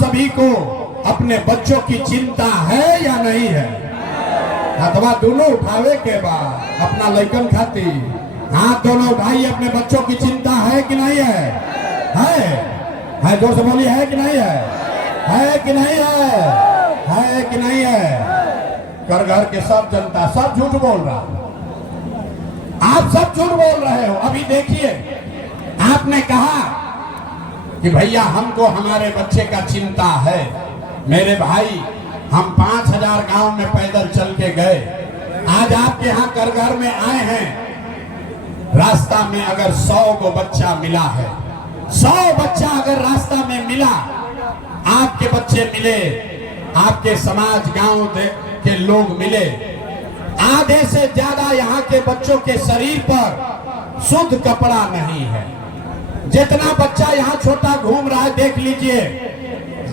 सभी को अपने बच्चों की चिंता है या नहीं है? अथवा दोनों उठावे के बाद अपना लइकन खाती हाथ दोनों उठाइए। अपने बच्चों की चिंता है कि नहीं है? है जोर से बोलिए, है कि नहीं है? है कि नहीं है? है कि नहीं है? कर घर के सब जनता सब झूठ बोल रहा, आप सब झूठ बोल रहे हो। अभी देखिए, आपने कहा कि भैया हमको हमारे बच्चे का चिंता है। मेरे भाई, हम 5000 गांव में पैदल चल के गए, आज आपके यहाँ कर घर में आए हैं। रास्ता में अगर 100 को बच्चा मिला है, 100 बच्चा अगर रास्ता में मिला, आपके बच्चे मिले, आपके समाज गांव के लोग मिले, आधे से ज्यादा यहाँ के बच्चों के शरीर पर शुद्ध कपड़ा नहीं है। जितना बच्चा यहाँ छोटा घूम रहा है देख लीजिए,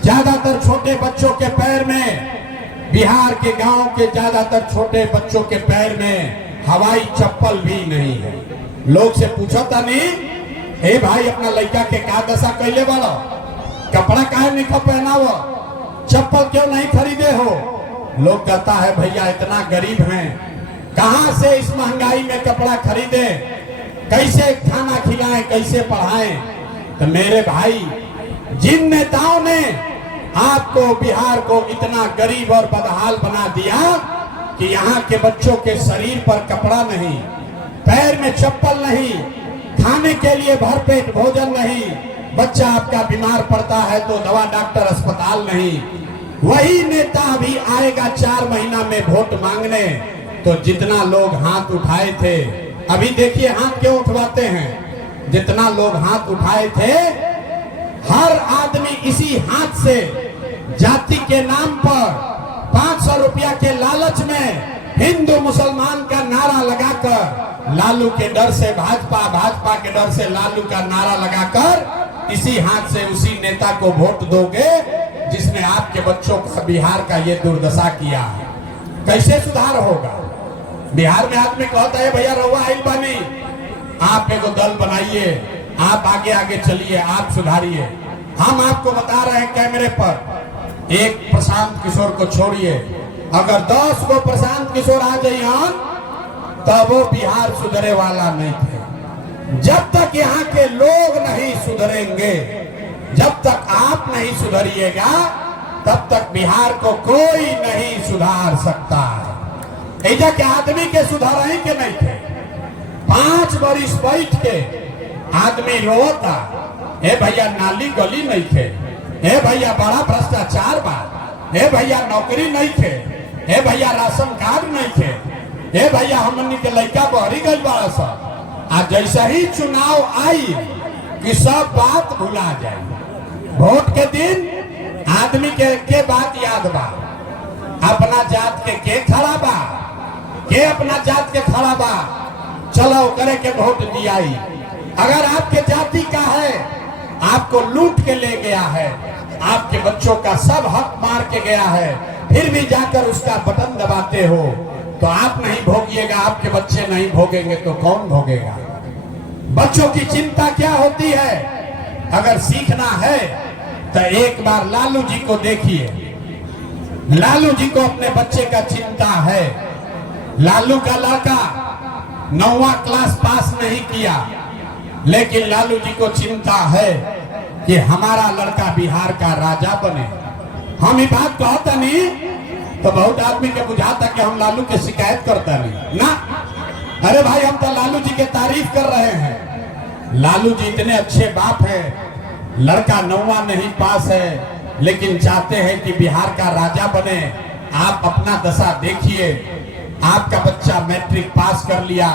ज्यादातर छोटे बच्चों के पैर में, बिहार के गांव के ज्यादातर छोटे बच्चों के पैर में हवाई चप्पल भी नहीं है। लोग से पूछा था नहीं, हे भाई अपना लड़का के का दशा कैले वाला, कपड़ा काहे नहीं पहना हुआ, चप्पल क्यों नहीं खरीदे हो? लोग कहता है भैया इतना गरीब हैं, कहां से इस महंगाई में कपड़ा खरीदे, कैसे खाना खिलाएं, कैसे पढ़ाएं। तो मेरे भाई, जिन नेताओं ने आपको बिहार को इतना गरीब और बदहाल बना दिया कि यहाँ के बच्चों के शरीर पर कपड़ा नहीं, पैर में चप्पल नहीं, खाने के लिए भरपेट भोजन नहीं, बच्चा आपका बीमार पड़ता है तो दवा डॉक्टर अस्पताल नहीं, वही नेता भी आएगा 4 महीना में वोट मांगने। तो जितना लोग हाथ उठाए थे, अभी देखिए हाथ क्यों उठवाते हैं, जितना लोग हाथ उठाए थे, हर आदमी इसी हाथ से जाति के नाम पर 500 रुपया के लालच में हिंदू मुसलमान का नारा लगाकर, लालू के डर से भाजपा, भाजपा के डर से लालू का नारा लगाकर इसी हाथ से उसी नेता को वोट दोगे जिसने आपके बच्चों का, बिहार का ये दुर्दशा किया है। कैसे सुधार होगा? बिहार में आदमी कहता है भैया रहुआ आइल बानी, आप एगो दल बनाइए, आप आगे आगे चलिए, आप सुधारिए। हम आपको बता रहे हैं कैमरे पर, एक प्रशांत किशोर को छोड़िए, अगर 10 को प्रशांत किशोर आ जाइए तब वो बिहार सुधरे वाला नहीं थे। जब तक यहाँ के लोग नहीं सुधरेंगे, जब तक आप नहीं सुधरिएगा, तब तक बिहार को कोई नहीं सुधार सकता है। ऐसा के आदमी के सुधार के नहीं थे, 5 वर्ष बैठ के आदमी रोता, हे भैया नाली गली नहीं थे, हे भैया बड़ा भ्रष्टाचार बा, हे भैया नौकरी नहीं थे, हे भैया राशन कार्ड नहीं थे, हे भैया हमनी के लड़का बहरी गई बड़ा सा। आज जैसा ही चुनाव आई कि सब बात भुला जाए, वोट के दिन आदमी के बात याद बा, अपना जात के खड़ा बा, के अपना जात के खड़ा बा, चलो करे के वोट दियाई। अगर आपके जाति का है, आपको लूट के ले गया है, आपके बच्चों का सब हक मार के गया है, फिर भी जाकर उसका बटन दबाते हो, तो आप नहीं भोगिएगा, आपके बच्चे नहीं भोगेंगे तो कौन भोगेगा? बच्चों की चिंता क्या होती है? अगर सीखना है तो एक बार लालू जी को देखिए, लालू जी को अपने बच्चे का चिंता है। लालू का लड़का 9वां क्लास पास नहीं किया, लेकिन लालू जी को चिंता है कि हमारा लड़का बिहार का राजा बने। हम ये बात कहता नहीं तो बहुत आदमी के बुझाता कि हम लालू के शिकायत करता नहीं ना। अरे भाई, हम तो लालू जी के तारीफ कर रहे हैं। लालू जी इतने अच्छे बाप हैं, लड़का 9वां नहीं पास है, लेकिन चाहते हैं कि बिहार का राजा बने। आप अपना दशा देखिए, आपका बच्चा मैट्रिक पास कर लिया,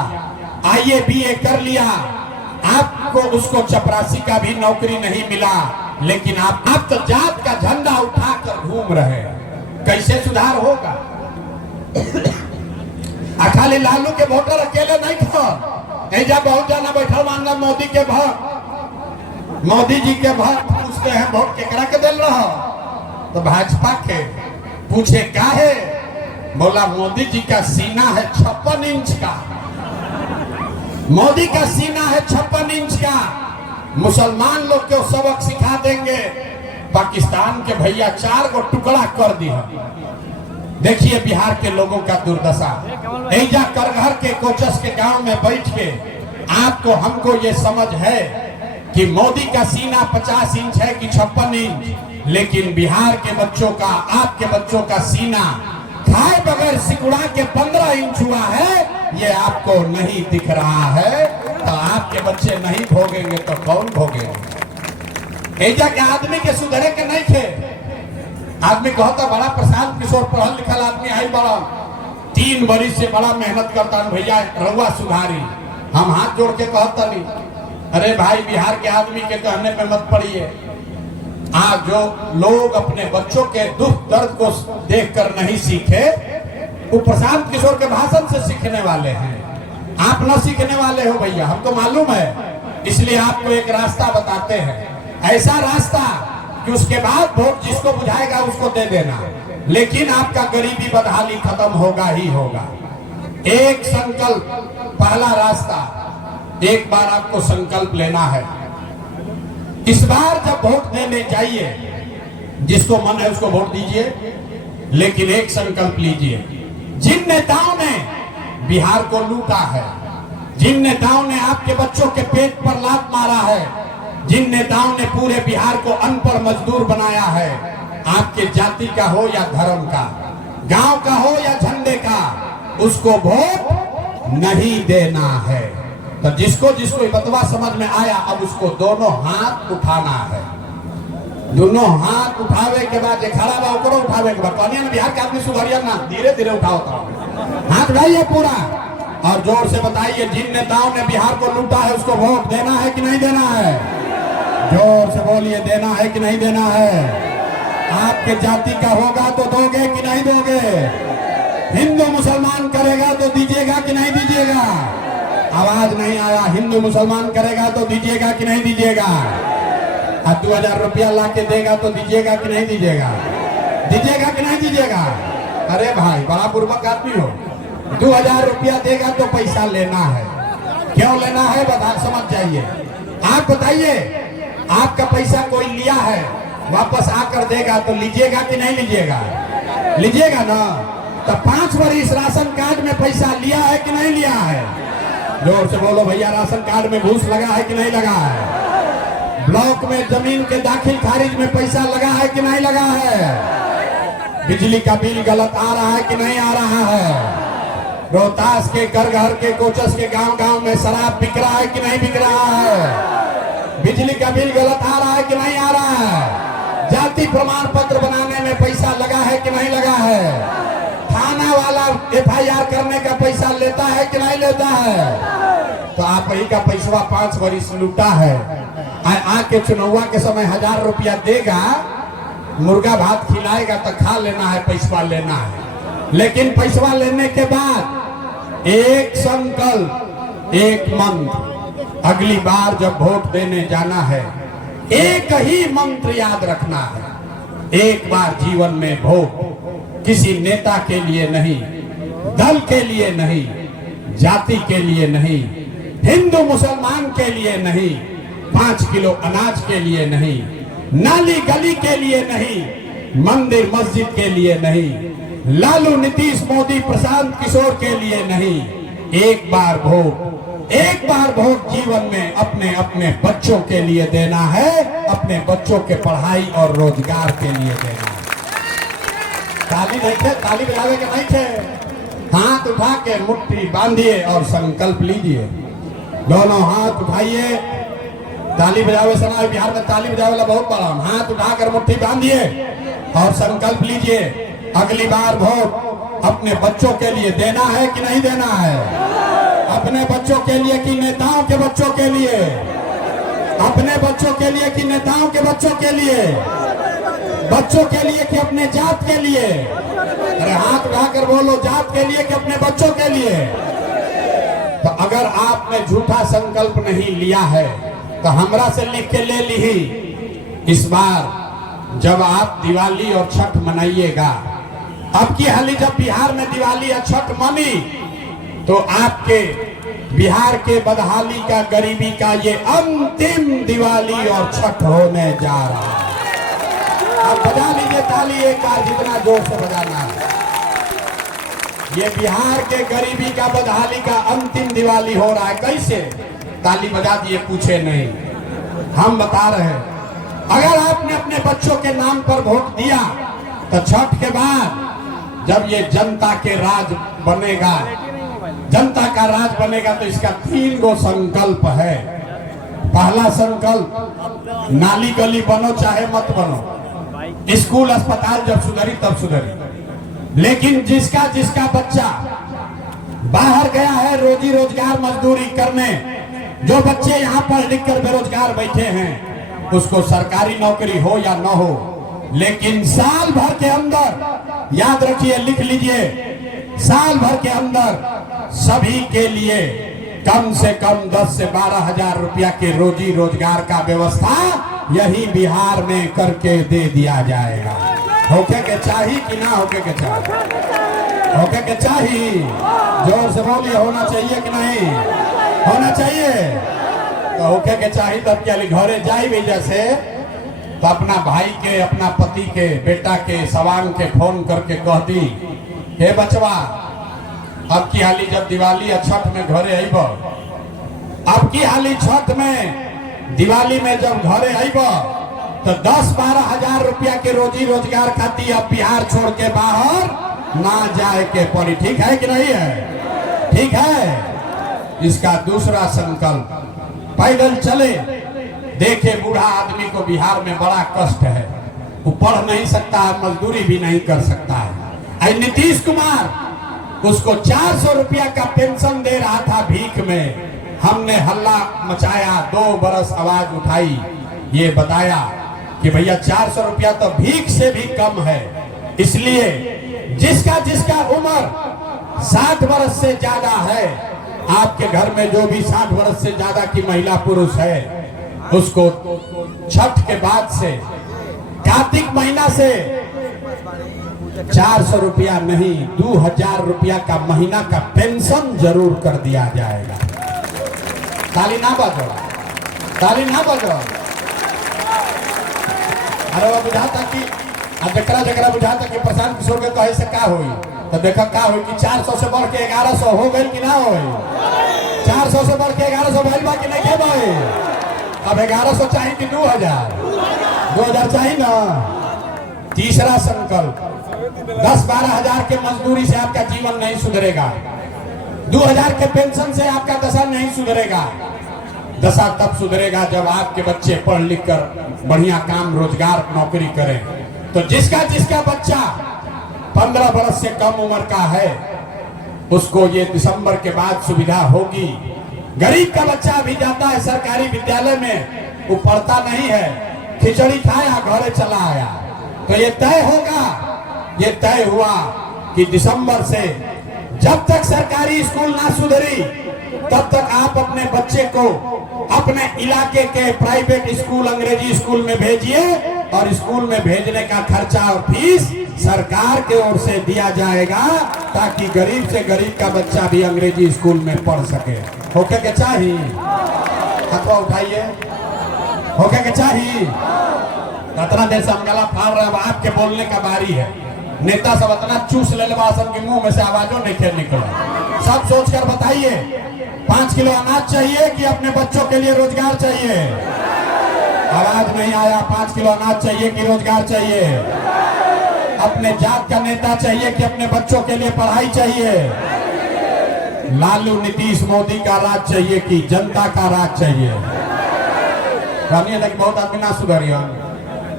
IAA BA कर लिया, आपको उसको चपरासी का भी नौकरी नहीं मिला, लेकिन आप तो जात का झंडा उठाकर घूम रहे हैं। कैसे सुधार होगा? खाली लालू के वोटर अकेले नहीं था, ऐजा बहुत जाना बैठा मानना मोदी के भक्त, मोदी जी के भक्त पूछते हैं वोट केकरा के दिल रहा, तो भाजपा के। पूछे क्या है? बोला मोदी जी का सीना है 56 इंच का, मोदी का सीना है 56 इंच का। मुसलमान लोग को सबक सिखा देंगे पाकिस्तान के भैया 4 को टुकड़ा कर दिया। देखिए बिहार के लोगों का दुर्दशा। ऐजा करघर के कोचस के गांव में बैठ के आपको हमको ये समझ है कि मोदी का सीना 50 इंच है कि 56 इंच, लेकिन बिहार के बच्चों का, आपके बच्चों का सीना खाए बगैर सिकुड़ा के 15 इंच हुआ है। ये आपको नहीं दिख रहा है, तो आपके बच्चे नहीं भोगेंगे तो कौन भोगेंगे? ऐजा के आदमी के सुधरे के नहीं थे। आदमी कहता बड़ा प्रशांत किशोर पढ़ल लिखल आदमी आई बड़ा 3 बरिस से बड़ा मेहनत करता भैया रउआ सुधारी। हम हाथ जोड़ के कहता नहीं, अरे भाई बिहार के आदमी के कहने पे मत पड़िए। आज जो लोग अपने बच्चों के दुख दर्द को देखकर नहीं सीखे, वो प्रशांत किशोर के भाषण से सीखने वाले हैं। आप न सीखने वाले हो भैया, हमको मालूम है, इसलिए आपको एक रास्ता बताते हैं। ऐसा रास्ता कि उसके बाद वोट जिसको बुझाएगा उसको दे देना, लेकिन आपका गरीबी बदहाली खत्म होगा ही होगा। एक संकल्प, पहला रास्ता, एक बार आपको संकल्प लेना है। इस बार जब वोट देने जाइए, जिसको मन है उसको वोट दीजिए, लेकिन एक संकल्प लीजिए। जिन नेताओं ने बिहार को लूटा है, जिन नेताओं ने आपके बच्चों के पेट पर लात मारा है, जिन नेताओं ने पूरे बिहार को अनपढ़ मजदूर बनाया है, आपके जाति का हो या धर्म का, गांव का हो या झंडे का, उसको वोट नहीं देना है। तो जिसको जिसको बतवा समझ में आया, अब उसको दोनों हाथ उठाना है। दोनों हाथ उठावे के बाद खड़ा बा ओकरो उठावे के बाद कहनिया बिहार के आदमी सुधरिया ना, धीरे धीरे उठाओ। हाथ उठाइए पूरा और जोर से बताइए, जिन नेताओं ने बिहार को लूटा है उसको वोट देना है कि नहीं देना है? जोर से बोलिए, देना है कि नहीं देना है? आपके जाति का होगा तो दोगे कि नहीं दोगे? हिंदू मुसलमान करेगा तो दीजिएगा कि नहीं दीजिएगा? आवाज नहीं आया। हिंदू मुसलमान करेगा तो दीजिएगा कि नहीं दीजिएगा? 2000 रुपया ला के देगा तो दीजिएगा कि नहीं दीजिएगा? दीजिएगा कि नहीं दीजिएगा? अरे भाई बड़ा बुर्बक आदमी हो। 2000 रुपया देगा तो पैसा लेना है। क्यों लेना है बता, समझ जाइए। आप बताइए, आपका पैसा कोई लिया है, वापस आकर देगा तो लीजिएगा कि नहीं लीजिएगा? लीजिएगा ना। तो 5 वर्ष राशन कार्ड में पैसा लिया है कि नहीं लिया है? जोर से बोलो भैया, राशन कार्ड में घूस लगा है कि नहीं लगा है? ब्लॉक में जमीन के दाखिल खारिज में पैसा लगा है कि नहीं लगा है? बिजली का बिल गलत आ रहा है कि नहीं आ रहा है? रोहतास के घर घर के कोचस के गांव गांव में शराब बिक रहा है कि नहीं बिक रहा है? बिजली का बिल गलत आ रहा है कि नहीं आ रहा है? जाति प्रमाण पत्र बनाने में पैसा लगा है कि नहीं लगा है? थाना वाला FIR करने का पैसा लेता है कि नहीं लेता है? तो आप ही का पैसा 5 वर्ष लूटा है। आके चुनाव के समय 1000 रुपया देगा, मुर्गा भात खिलाएगा तो खा लेना है, पैसा लेना है। लेकिन पैसा लेने के बाद एक संकल्प, एक मंत्र, अगली बार जब वोट देने जाना है एक ही मंत्र याद रखना है। एक बार जीवन में वोट किसी नेता के लिए नहीं, दल के लिए नहीं, जाति के लिए नहीं, हिंदू मुसलमान के लिए नहीं, 5 किलो अनाज के लिए नहीं, नाली गली के लिए नहीं, मंदिर मस्जिद के लिए नहीं, लालू नीतीश मोदी प्रशांत किशोर के लिए नहीं। एक बार वोट जीवन में अपने अपने बच्चों के लिए देना है, अपने बच्चों के पढ़ाई और रोजगार के लिए देना है। ताली नहीं थे, ताली बजावे के नहीं थे। हाथ उठा के मुट्ठी बांधिए और संकल्प लीजिए। दोनों हाथ उठाइए। ताली बजावे समय बिहार में ताली बजावे वाला बहुत बड़ा। हाथ उठाकर मुट्ठी बांधिए और संकल्प लीजिए, अगली बार वोट अपने बच्चों के लिए देना है कि नहीं देना है? अपने बच्चों के लिए कि नेताओं के बच्चों के लिए? अपने बच्चों के लिए कि नेताओं के बच्चों के लिए? बच्चों के लिए कि अपने जात के लिए? अरे हाथ उठाकर बोलो, जात के लिए कि अपने बच्चों के लिए? तो अगर आपने झूठा संकल्प नहीं लिया है तो हमरा से लिख के ले ली। इस बार जब आप दिवाली और छठ मनाइएगा, अब की हाली जब बिहार में दिवाली और छठ मनी, तो आपके बिहार के बदहाली का, गरीबी का ये अंतिम दिवाली और छठ होने जा रहा है। अब बजा लीजिए ताली एक बार, जितना जोर से बजाना है। ये बिहार के गरीबी का बदहाली का अंतिम दिवाली हो रहा है। कैसे? ताली बजा दिए, पूछे नहीं, हम बता रहे हैं। अगर आपने अपने बच्चों के नाम पर वोट दिया तो छठ के बाद जब ये जनता के राज बनेगा, जनता का राज बनेगा, तो इसका 3 गो संकल्प है। पहला संकल्प, नाली गली बनो चाहे मत बनो, स्कूल अस्पताल जब सुधरी तब सुधरी, लेकिन जिसका जिसका बच्चा बाहर गया है रोजी रोजगार मजदूरी करने, जो बच्चे यहाँ पढ़ लिख कर बेरोजगार बैठे हैं, उसको सरकारी नौकरी हो या न हो, लेकिन साल भर के अंदर, याद रखिए, लिख लीजिए, साल भर के अंदर सभी के लिए कम से कम 10 से 12 हजार रुपया के रोजी रोजगार का व्यवस्था यही बिहार में करके दे दिया जाएगा। होके के चाहिए कि ना होके के चाहिए? होके के चाहिए। जोर से बोलिए, होना चाहिए कि नहीं होना चाहिए? तो होके के चाहिए। तब क्या घरे जाई भी जैसे तो अपना भाई के, अपना पति के, बेटा के, सवांग के फोन करके कह दी, हे बचवा, अब की हाली जब दिवाली छठ में घरे आईब, अब की हाली छठ में दिवाली में जब घरे आईब तो 10-12 हजार रुपया के रोजी रोजगार खाती अब बिहार छोड़ के बाहर ना जाए के पड़ी। ठीक है कि नहीं है? ठीक है। इसका दूसरा संकल्प, पैदल चले। देखे बूढ़ा आदमी को बिहार में बड़ा कष्ट है, वो पढ़ नहीं सकता है, मजदूरी भी नहीं कर सकता है। नीतीश कुमार उसको 400 रुपया का पेंशन दे रहा था भीख में। हमने हल्ला मचाया, 2 बरस आवाज उठाई, ये बताया कि भैया 400 रुपया तो भीख से भी कम है। इसलिए जिसका जिसका उम्र 60 वर्ष से ज्यादा है, आपके घर में जो भी 60 वर्ष से ज्यादा की महिला पुरुष है, उसको छठ के बाद से, कार्तिक महीना से 400 रुपया नहीं, 2000 रुपया का महीना का पेंशन जरूर कर दिया जाएगा। ताली ना बजो, ताली ना बजो। अरे वो बुझाता कि जकरा जकरा बुझाता कि प्रशांत किशोर के कहे से का होई, तो देखा का होई कि 400 से बढ़ के 1100 हो गई कि ना होई? 400 से बढ़ के 1100 भइल बा कि नहीं के भाई? अब 1100 चाहिए कि 2000 चाहिए ना। तीसरा संकल्प, 10-12 हजार के मजदूरी से आपका जीवन नहीं सुधरेगा, 2000 के पेंशन से आपका दशा नहीं सुधरेगा। दशा तब सुधरेगा जब आपके बच्चे पढ़ लिख कर बढ़िया काम रोजगार नौकरी करें। तो जिसका जिसका बच्चा 15 वर्ष से कम उम्र का है, उसको ये दिसंबर के बाद सुविधा होगी। गरीब का बच्चा भी जाता है सरकारी विद्यालय में, वो पढ़ता नहीं है, खिचड़ी खाया घरे चला आया। तो ये तय होगा, ये तय हुआ कि दिसंबर से जब तक सरकारी स्कूल ना सुधरी, तब तक आप अपने बच्चे को अपने इलाके के प्राइवेट स्कूल, अंग्रेजी स्कूल में भेजिए, और स्कूल में भेजने का खर्चा और फीस सरकार के ओर से दिया जाएगा, ताकि गरीब से गरीब का बच्चा भी अंग्रेजी स्कूल में पढ़ सके। होके के चाहिए? हाथवा उठाइए। होके के चाहिए? इतना देर से हम गला फाड़ रहे, अब आपके बोलने का बारी है। नेता सब इतना चूस ले के मुंह में से आवाजों नहीं निकला। सब सोचकर बताइए, 5 किलो अनाज चाहिए कि अपने बच्चों के लिए रोजगार चाहिए? आवाज नहीं आया। 5 किलो अनाज चाहिए कि रोजगार चाहिए? अपने जात का नेता चाहिए कि अपने बच्चों के लिए पढ़ाई चाहिए? लालू नीतीश मोदी का राज चाहिए कि जनता का राज चाहिए? बहुत आदमी ना सुधरियो,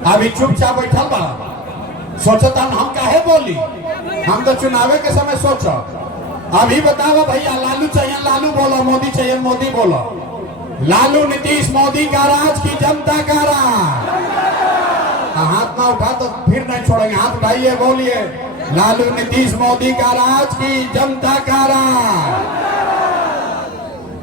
अभी चुपचाप बैठल बा, सोचता हम काहे बोली, हम तो चुनावे के समय सोचो। अभी बताओ भैया, लालू चाहिए लालू बोलो, मोदी चाहिए मोदी बोलो। लालू नीतीश मोदी का राज की जनता का राज? हाथ ना उठा तो फिर नहीं छोड़ेंगे, हाथ उठाइए, बोलिए, लालू नीतीश मोदी का राज की जनता का राज।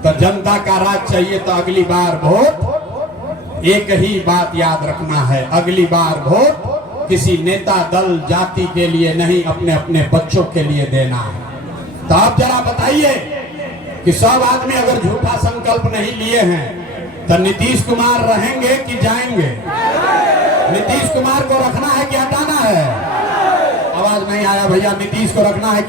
तो जनता का राज चाहिए तो अगली बार वोट, एक ही बात याद रखना है, अगली बार वोट किसी नेता दल जाति के लिए नहीं, अपने अपने बच्चों के लिए देना है। तो आप जरा बताइए कि सब आदमी अगर झूठा संकल्प नहीं लिए हैं तो नीतीश कुमार रहेंगे कि जाएंगे? नीतीश कुमार को रखना है आया भैया नीतीश को रखना है